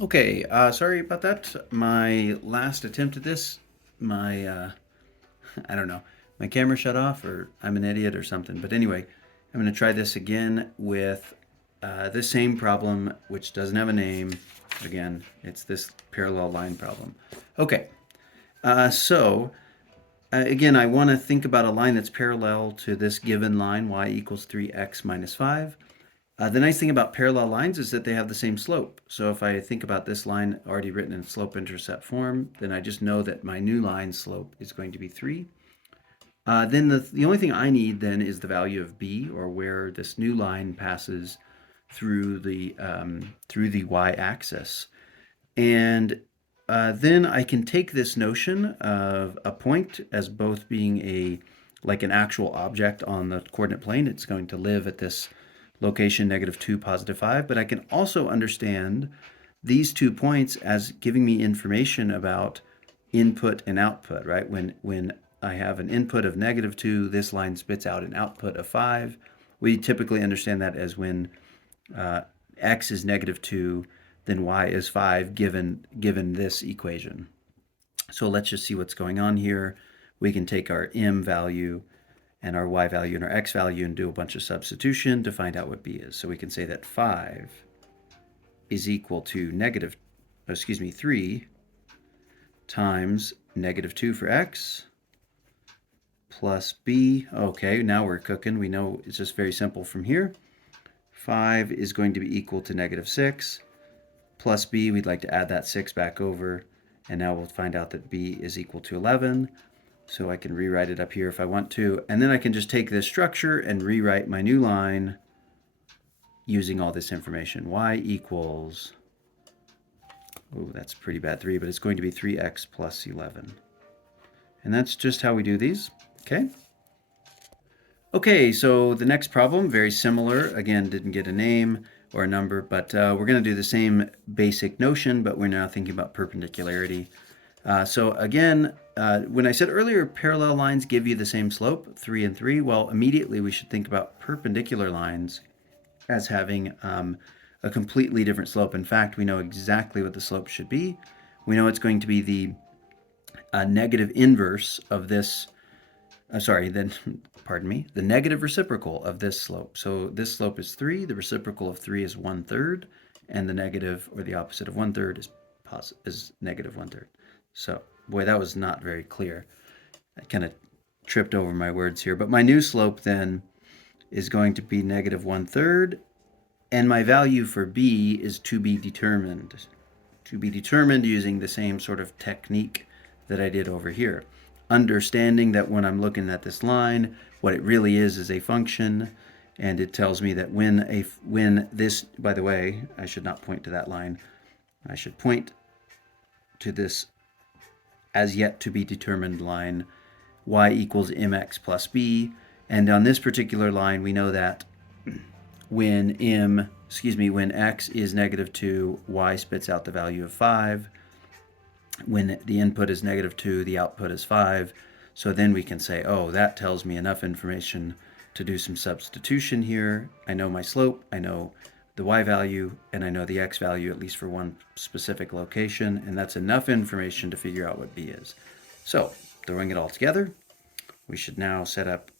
Okay, sorry about that. My last attempt at this, my, I don't know, my camera shut off or I'm an idiot or something. But anyway, I'm going to try this again with the same problem, which doesn't have a name. Again, it's this parallel line problem. Okay, again, I want to think about a line that's parallel to this given line, y equals 3x minus 5. The nice thing about parallel lines is that they have the same slope. So if I think about this line already written in slope-intercept form, then I just know that my new line slope is going to be 3. Then the only thing I need then is the value of b, or where this new line passes through the y-axis. And then I can take this notion of a point as both being like an actual object on the coordinate plane. It's going to live at this location -2, +5. But I can also understand these 2 points as giving me information about input and output, right? When I have an input of -2, this line spits out an output of 5. We typically understand that as when uh, x is -2, then y is 5 given this equation. So let's just see what's going on here. We can take our m value and our y value and our x value and do a bunch of substitution to find out what b is. So we can say that 5 is equal to 3 times -2 for x plus b. Okay, now we're cooking. We know it's just very simple from here. 5 is going to be equal to -6 plus b. We'd like to add that 6 back over, and now we'll find out that b is equal to 11. So I can rewrite it up here if I want to, and then I can just take this structure and rewrite my new line using all this information. Y equals, oh, that's pretty bad 3, but it's going to be 3x plus 11. And that's just how we do these, okay? Okay, so the next problem, very similar. Again, didn't get a name or a number, but we're going to do the same basic notion, but we're now thinking about perpendicularity. So again, when I said earlier parallel lines give you the same slope, 3 and 3, well, immediately we should think about perpendicular lines as having a completely different slope. In fact, we know exactly what the slope should be. We know it's going to be the negative inverse of this, then, pardon me, the negative reciprocal of this slope. So this slope is 3, the reciprocal of 3 is 1/3, and the negative, or the opposite of 1/3 is negative 1/3. So, boy, that was not very clear. I kind of tripped over my words here. But my new slope then is going to be negative 1/3, and my value for b is to be determined. To be determined using the same sort of technique that I did over here. Understanding that when I'm looking at this line, what it really is a function, and it tells me that when this, by the way, I should not point to that line. I should point to this as yet to be determined line, y equals mx plus b. And on this particular line, we know that when when x is -2, y spits out the value of 5. When the input is -2, the output is 5. So then we can say, oh, that tells me enough information to do some substitution here. I know my slope, I know the y value, and I know the x value, at least for one specific location, and that's enough information to figure out what b is. So, throwing it all together, we should now set up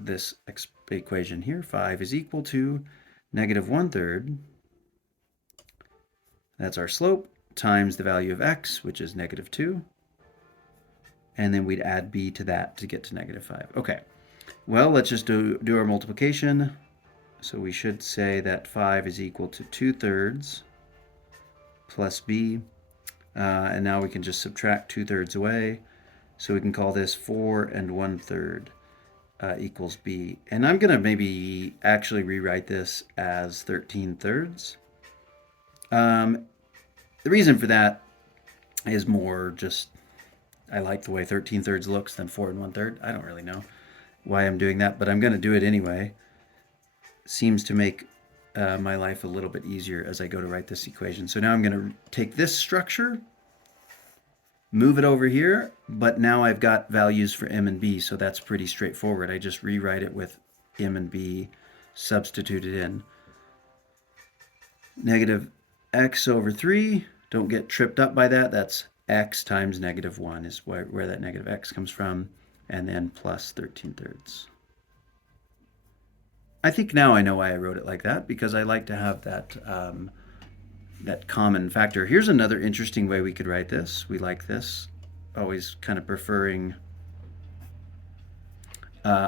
this equation here. 5 is equal to -1/3. That's our slope, times the value of x, which is -2. And then we'd add b to that to get to -5. Okay, well, let's just do our multiplication. So we should say that 5 is equal to 2/3 plus b. And now we can just subtract 2/3 away. So we can call this 4 and 1/3 equals b. And I'm going to maybe actually rewrite this as 13/3. The reason for that is more just I like the way 13/3 looks than 4 and 1/3. I don't really know why I'm doing that, but I'm going to do it anyway. Seems to make my life a little bit easier as I go to write this equation. So now I'm going to take this structure, move it over here, but now I've got values for m and b, so that's pretty straightforward. I just rewrite it with m and b substituted in. Negative x over 3, don't get tripped up by that. That's x times negative 1 is where that negative x comes from, and then plus 13/3. I think now I know why I wrote it like that, because I like to have that common factor. Here's another interesting way we could write this. We like this, always kind of preferring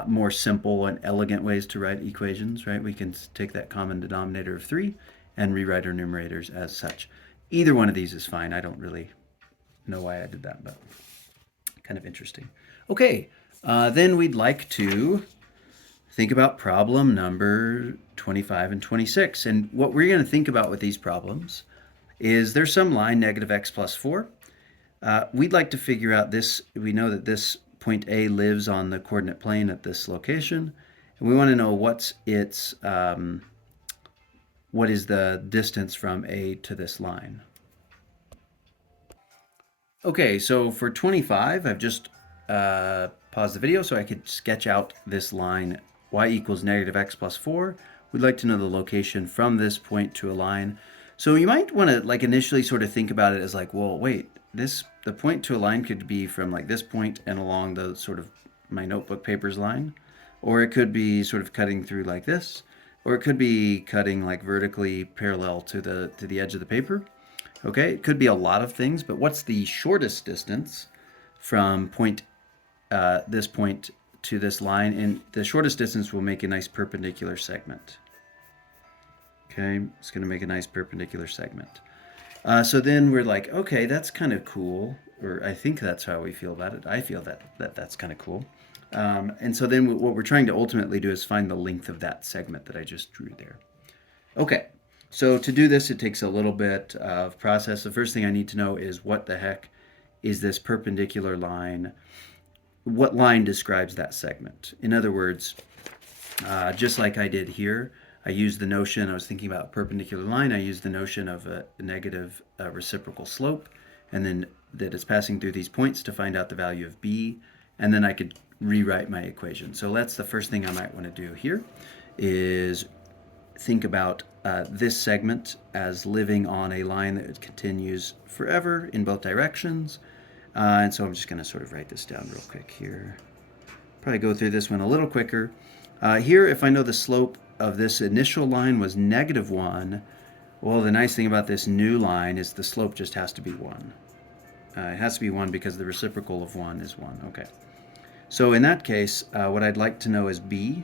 more simple and elegant ways to write equations, right? We can take that common denominator of 3 and rewrite our numerators as such. Either one of these is fine. I don't really know why I did that, but kind of interesting. Okay, then we'd like to think about problem number 25 and 26. And what we're going to think about with these problems is there's some line, negative x plus 4. We'd like to figure out this. We know that this point A lives on the coordinate plane at this location. And we want to know what is the distance from A to this line. Okay, so for 25, I've just paused the video so I could sketch out this line, y equals negative x plus 4. We'd like to know the location from this point to a line. So you might want to like initially sort of think about it as like, well, wait, the point to a line could be from like this point and along the sort of my notebook papers line, or it could be sort of cutting through like this, or it could be cutting like vertically parallel to the edge of the paper. Okay, it could be a lot of things, but what's the shortest distance from this point to this line? And the shortest distance will make a nice perpendicular segment. Okay, it's going to make a nice perpendicular segment. So then we're like, okay, that's kind of cool, or I think that's how we feel about it. I feel that's kind of cool. And so then what we're trying to ultimately do is find the length of that segment that I just drew there. Okay, so to do this, it takes a little bit of process. The first thing I need to know is what the heck is this perpendicular line? What line describes that segment? In other words, just like I did here, I used the notion, I was thinking about a perpendicular line, I used the notion of a negative reciprocal slope, and then that it's passing through these points to find out the value of b, and then I could rewrite my equation. So that's the first thing I might want to do here, is think about this segment as living on a line that continues forever in both directions. And so I'm just going to sort of write this down real quick here. Probably go through this one a little quicker. Here, if I know the slope of this initial line was negative 1, well, the nice thing about this new line is the slope just has to be 1. It has to be 1 because the reciprocal of 1 is 1. Okay. So in that case, what I'd like to know is b,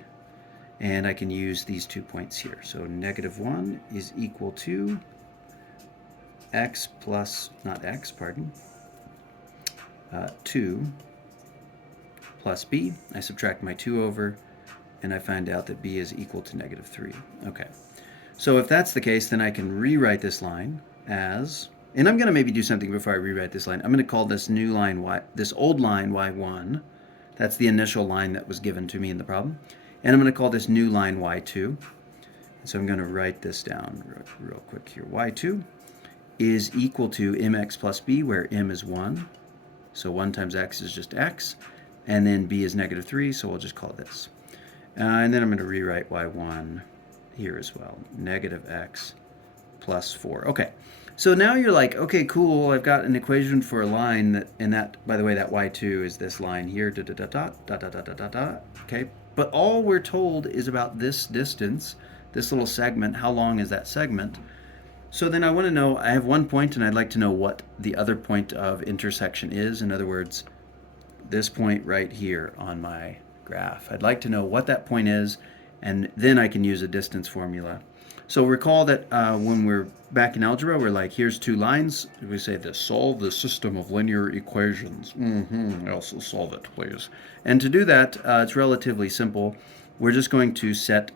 and I can use these 2 points here. So negative 1 is equal to x plus, not x, pardon, 2 plus b. I subtract my 2 over, and I find out that b is equal to negative 3. Okay, so if that's the case, then I can rewrite this line as, and I'm going to maybe do something before I rewrite this line. I'm going to call this new line this old line y1. That's the initial line that was given to me in the problem. And I'm going to call this new line y2. So I'm going to write this down real quick here. y2 is equal to mx plus b, where m is 1. So 1 times x is just x. And then b is negative 3, so we'll just call this. And then I'm going to rewrite y1 here as well. Negative x plus 4. Okay, so now you're like, okay, cool, I've got an equation for a line that, and that, by the way, that y2 is this line here, okay? But all we're told is about this distance, this little segment, how long is that segment? So then I want to know, I have one point and I'd like to know what the other point of intersection is. In other words, this point right here on my graph. I'd like to know what that point is, and then I can use a distance formula. So recall that when we're back in algebra, we're like, here's 2 lines. We say this, solve the system of linear equations. Also solve it, please. And to do that, it's relatively simple. We're just going to set,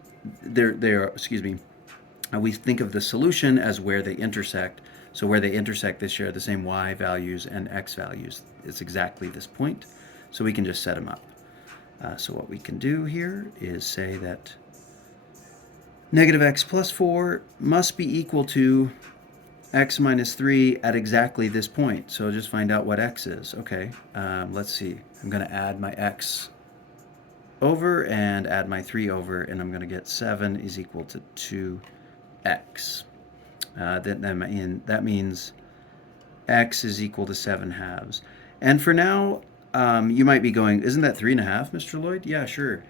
we think of the solution as where they intersect. So where they intersect, they share the same y values and x values. It's exactly this point. So we can just set them up. So what we can do here is say that negative x plus 4 must be equal to x minus 3 at exactly this point. So just find out what x is. Okay, let's see. I'm going to add my x over and add my 3 over, and I'm going to get 7 is equal to 2x. that means x is equal to 7 halves. And for now, you might be going, isn't that 3.5, Mr. Lloyd? Yeah, sure.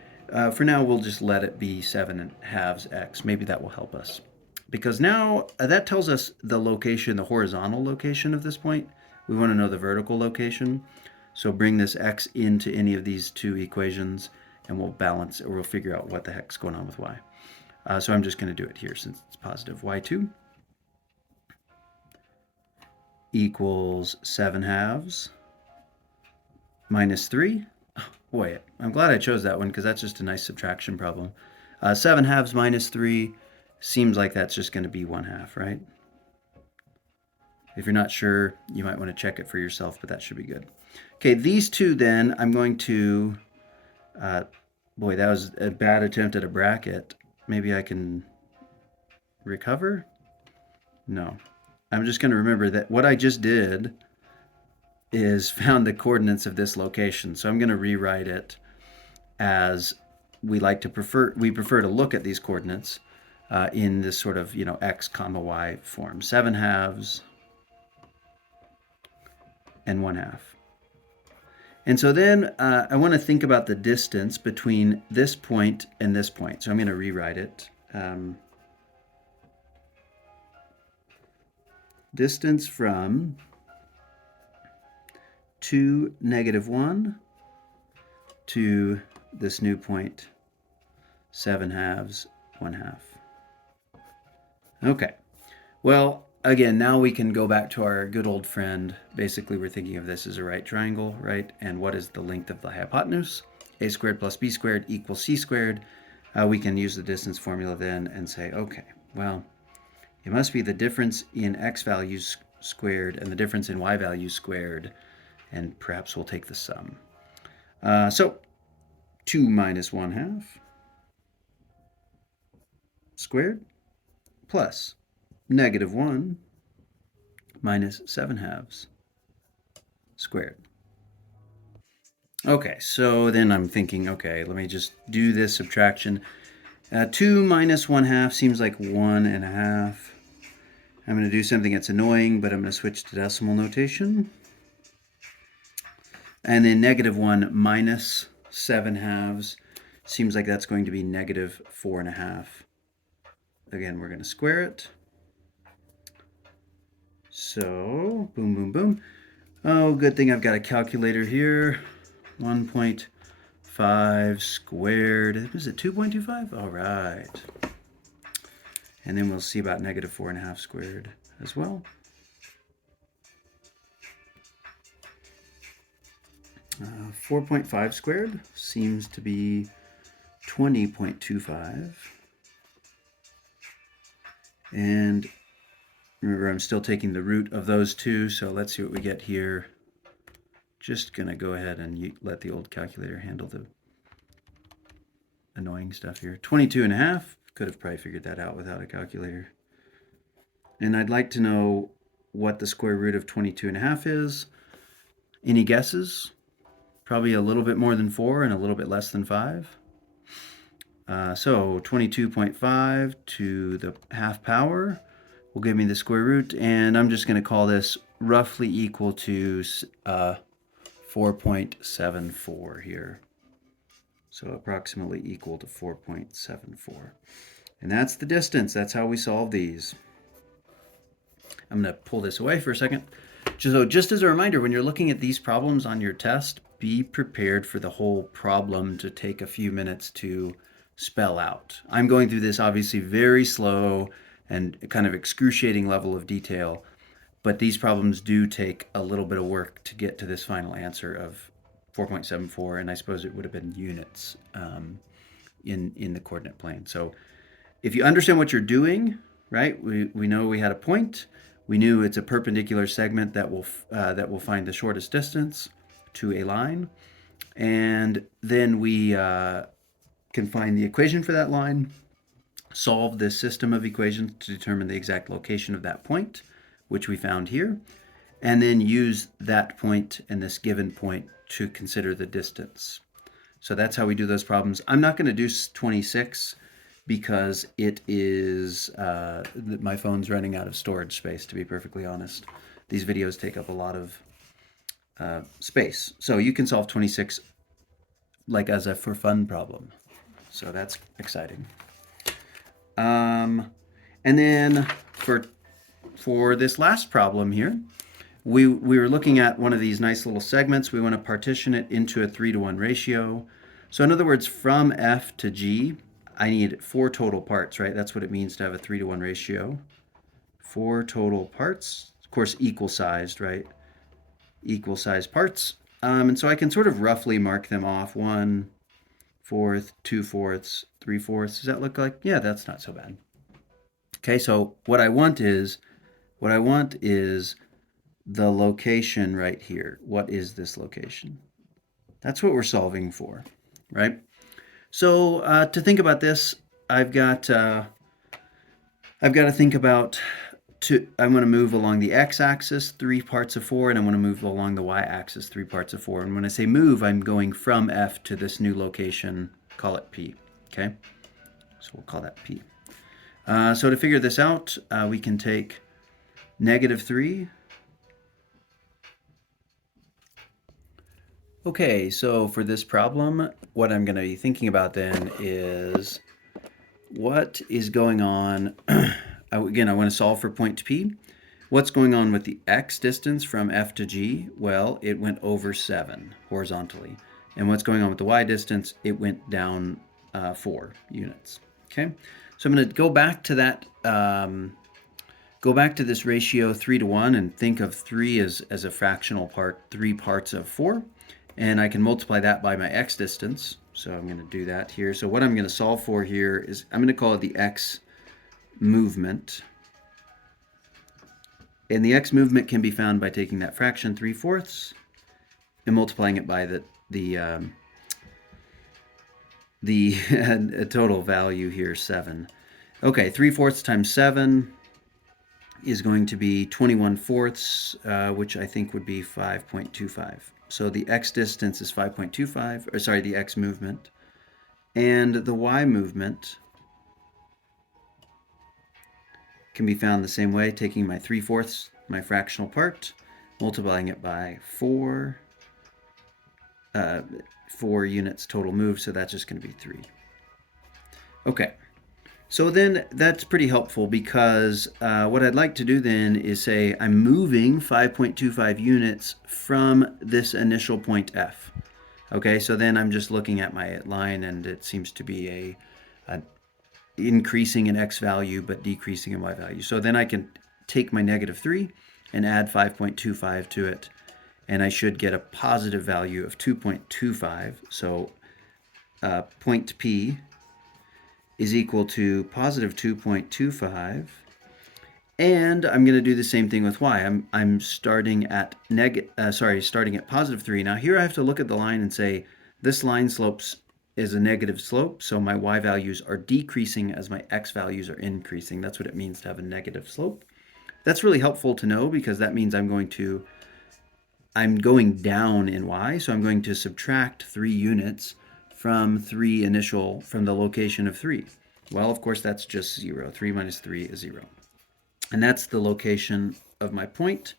For now, we'll just let it be 7 halves x. Maybe that will help us. Because now that tells us the location, the horizontal location of this point. We want to know the vertical location. So bring this x into any of these two equations and we'll balance, or we'll figure out what the heck's going on with y. So I'm just going to do it here since it's positive. Y2 equals 7 halves minus 3. Oh, boy, I'm glad I chose that one because that's just a nice subtraction problem. 7 halves minus 3 seems like that's just going to be 1/2, right? If you're not sure, you might want to check it for yourself, but that should be good. Okay, these two then, I'm going to, boy, that was a bad attempt at a bracket. Maybe I can recover? No. I'm just going to remember that what I just did is found the coordinates of this location. So I'm going to rewrite it as we prefer to look at these coordinates in this sort of, x comma y form. 7 halves and 1/2. And so then I want to think about the distance between this point and this point. So I'm going to rewrite it. Distance from 2, -1 to this new point, 7 halves, 1/2. Okay. Well, again, now we can go back to our good old friend. Basically, we're thinking of this as a right triangle, right? And what is the length of the hypotenuse? A squared plus b squared equals c squared. We can use the distance formula then and say, okay, well, it must be the difference in x values squared and the difference in y values squared, and perhaps we'll take the sum. So 2 minus 1/2 squared plus -1 minus 7 halves squared. Okay, so then I'm thinking, okay, let me just do this subtraction. 2 minus 1/2 seems like 1.5. I'm going to do something that's annoying, but I'm going to switch to decimal notation. And then -1 minus 7 halves seems like that's going to be -4.5. Again, we're going to square it. So, boom, boom, boom. Oh, good thing I've got a calculator here. 1.5 squared. Is it 2.25? All right. And then we'll see about -4.5 squared as well. 4.5 squared seems to be 20.25. And remember, I'm still taking the root of those two, so let's see what we get here. Just going to go ahead and let the old calculator handle the annoying stuff here. 22.5. Could have probably figured that out without a calculator. And I'd like to know what the square root of 22.5 is. Any guesses? Probably a little bit more than 4 and a little bit less than 5. So 22.5 to the half power will give me the square root, and I'm just going to call this roughly equal to 4.74 here. So approximately equal to 4.74. And that's the distance. That's how we solve these. I'm going to pull this away for a second. So just as a reminder, when you're looking at these problems on your test, be prepared for the whole problem to take a few minutes to spell out. I'm going through this obviously very slow and kind of excruciating level of detail, but these problems do take a little bit of work to get to this final answer of 4.74, and I suppose it would have been units in the coordinate plane. So if you understand what you're doing, right, we know we had a point. We knew it's a perpendicular segment that will find the shortest distance to a line, and then we can find the equation for that line, solve this system of equations to determine the exact location of that point, which we found here, and then use that point and this given point to consider the distance. So that's how we do those problems. I'm not going to do 26 because it is, my phone's running out of storage space, to be perfectly honest. These videos take up a lot of space. So you can solve 26 like as a for fun problem. So that's exciting. And then for this last problem here, we were looking at one of these nice little segments. We want to partition it into a 3-to-1 ratio. So in other words, from F to G, I need 4 total parts, right? That's what it means to have a 3-to-1 ratio. 4 total parts, of course, equal sized, right? Equal sized parts. And so I can sort of roughly mark them off. 1/4, 2/4, 3/4. Does that look like? Yeah, that's not so bad. Okay, so what I want is the location right here. What is this location? That's what we're solving for, right? So to think about this, I've got to think about I'm going to move along the x-axis 3 parts of 4, and I'm going to move along the y-axis 3 parts of 4. And when I say move, I'm going from F to this new location. Call it P. Okay, so we'll call that P. So to figure this out, we can take -3. Okay, so for this problem, what I'm going to be thinking about then is what is going on. Again, I want to solve for point P. What's going on with the x distance from F to G? Well, it went over 7 horizontally. And what's going on with the y distance? It went down 4 units. Okay, so I'm going to go back to that. Go back to this ratio 3-to-1 and think of 3 as a fractional part, 3 parts of 4. And I can multiply that by my x distance. So I'm going to do that here. So what I'm going to solve for here is I'm going to call it the x movement. And the x movement can be found by taking that fraction 3/4 and multiplying it by the total value here, 7. Okay, 3/4 times 7 is going to be 21/4, which I think would be 5.25. So the x distance is 5.25, or sorry, the x movement. And the y movement can be found the same way, taking my 3/4, my fractional part, multiplying it by 4 units total move, so that's just going to be 3. Okay, so then that's pretty helpful because what I'd like to do then is say I'm moving 5.25 units from this initial point F. Okay, so then I'm just looking at my line and it seems to be a increasing in x value but decreasing in y value. So then I can take my -3 and add 5.25 to it, and I should get a positive value of 2.25. So point P is equal to positive 2.25. And I'm going to do the same thing with y. I'm starting at starting at +3. Now here I have to look at the line and say this line slopes is a negative slope, so my y values are decreasing as my x values are increasing. That's what it means to have a negative slope. That's really helpful to know because that means I'm going down in y, so I'm going to subtract 3 units from the location of 3. Well, of course, that's just 0. 3 minus 3 is 0. And that's the location of my point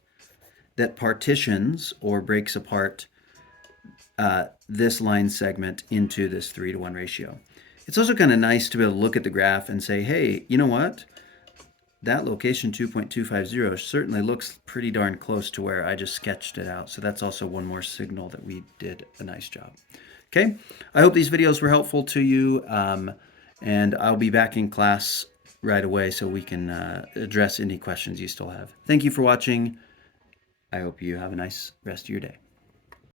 that partitions or breaks apart this line segment into this 3-to-1 ratio. It's also kind of nice to be able to look at the graph and say, hey, you know what? That location 2.250 certainly looks pretty darn close to where I just sketched it out. So that's also one more signal that we did a nice job. Okay, I hope these videos were helpful to you, and I'll be back in class right away so we can address any questions you still have. Thank you for watching. I hope you have a nice rest of your day.